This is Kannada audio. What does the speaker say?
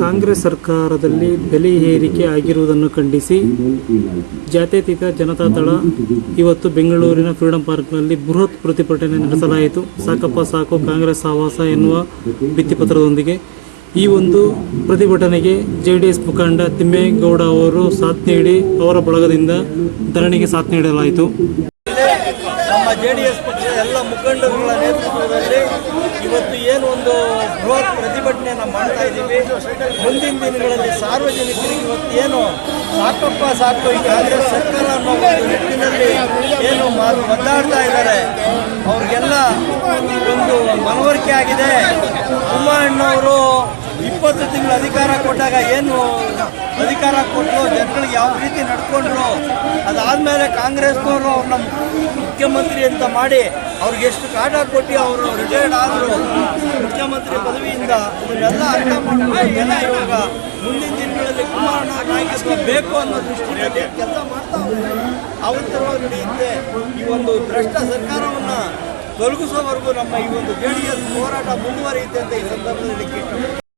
ಕಾಂಗ್ರೆಸ್ ಸರ್ಕಾರದಲ್ಲಿ ಬೆಲೆ ಏರಿಕೆ ಆಗಿರುವುದನ್ನು ಖಂಡಿಸಿ ಜಾತ್ಯತೀತ ಜನತಾದಳ ಇವತ್ತು ಬೆಂಗಳೂರಿನ ಫ್ರೀಡಂ ಪಾರ್ಕ್ನಲ್ಲಿ ಬೃಹತ್ ಪ್ರತಿಭಟನೆ ನಡೆಸಲಾಯಿತು. ಸಾಕಪ್ಪ ಸಾಕು, ಕಾಂಗ್ರೆಸ್ ಆವಾಸ ಎನ್ನುವ ಭಿತ್ತಿಪತ್ರದೊಂದಿಗೆ ಈ ಒಂದು ಪ್ರತಿಭಟನೆಗೆ ಜೆಡಿಎಸ್ ಮುಖಂಡ ತಿಮ್ಮೇಗೌಡ ಅವರು ಸಾಥ್ ನೀಡಿ ಅವರ ಬಳಗದಿಂದ ಧರಣಿಗೆ ಸಾಥ್ ನೀಡಲಾಯಿತು. ಜೆ ಡಿ ಎಸ್ ಪಕ್ಷದ ಎಲ್ಲ ಮುಖಂಡರುಗಳ ನೇತೃತ್ವದಲ್ಲಿ ಇವತ್ತು ಏನು ಒಂದು ಬೃಹತ್ ಪ್ರತಿಭಟನೆಯನ್ನು ಮಾಡ್ತಾ ಇದ್ದೀವಿ. ಮುಂದಿನ ದಿನಗಳಲ್ಲಿ ಸಾರ್ವಜನಿಕರಿಗೆ ಇವತ್ತು ಏನು ಸಾಕಪ್ಪ ಸಾಕು ಈ ಕಾಂಗ್ರೆಸ್ ಸರ್ಕಾರ ಅನ್ನೋ ಒಂದು ನಿಟ್ಟಿನಲ್ಲಿ ಏನು ಮಾತು ಒದ್ದಾಡ್ತಾ ಇದ್ದಾರೆ. ಅವ್ರಿಗೆಲ್ಲ ಒಂದು ಮನವರಿಕೆ ಆಗಿದೆ. ಕುಮಾರಣ್ಣವರು ಇಪ್ಪತ್ತು ತಿಂಗಳು ಅಧಿಕಾರ ಕೊಟ್ಟಾಗ ಏನು ಅಧಿಕಾರ ಕೊಟ್ಟರು ಜನಗಳಿಗೆ ಯಾವ ರೀತಿ ನಡ್ಕೊಂಡ್ರು, ಅದಾದಮೇಲೆ ಕಾಂಗ್ರೆಸ್ನವರು ಅವ್ರನ್ನ ಮುಖ್ಯಮಂತ್ರಿ ಅಂತ ಮಾಡಿ ಅವ್ರಿಗೆ ಎಷ್ಟು ಕಾಟ ಕೊಟ್ಟು ಅವರು ರಿಟೈರ್ಡ್ ಆದರು ಮುಖ್ಯಮಂತ್ರಿ ಪದವಿಯಿಂದ ಇದನ್ನೆಲ್ಲ ಅರ್ಥ ಮಾಡ್ಕೊಂಡು ಇವಾಗ ಮುಂದಿನ ದಿನಗಳಲ್ಲಿ ಕುಮಾರಣ್ಣ ಬೇಕು ಅನ್ನೋ ದೃಷ್ಟಿಯಲ್ಲಿ ಕೆಲಸ ಮಾಡ್ತಾ ಹೋಗ್ತಾರೆ ಅವತ್ತರವಾಗಿ ನಡೆಯುತ್ತೆ ಈ ಒಂದು ಭ್ರಷ್ಟ ಸರ್ಕಾರವನ್ನ ತೊಲಗಿಸೋವರೆಗೂ ನಮ್ಮ ಈ ಒಂದು ಜೆ ಡಿ ಎಸ್ ಹೋರಾಟ ಮುಂದುವರಿಯುತ್ತೆ ಅಂತ ಈ ಸಂದರ್ಭದಲ್ಲಿ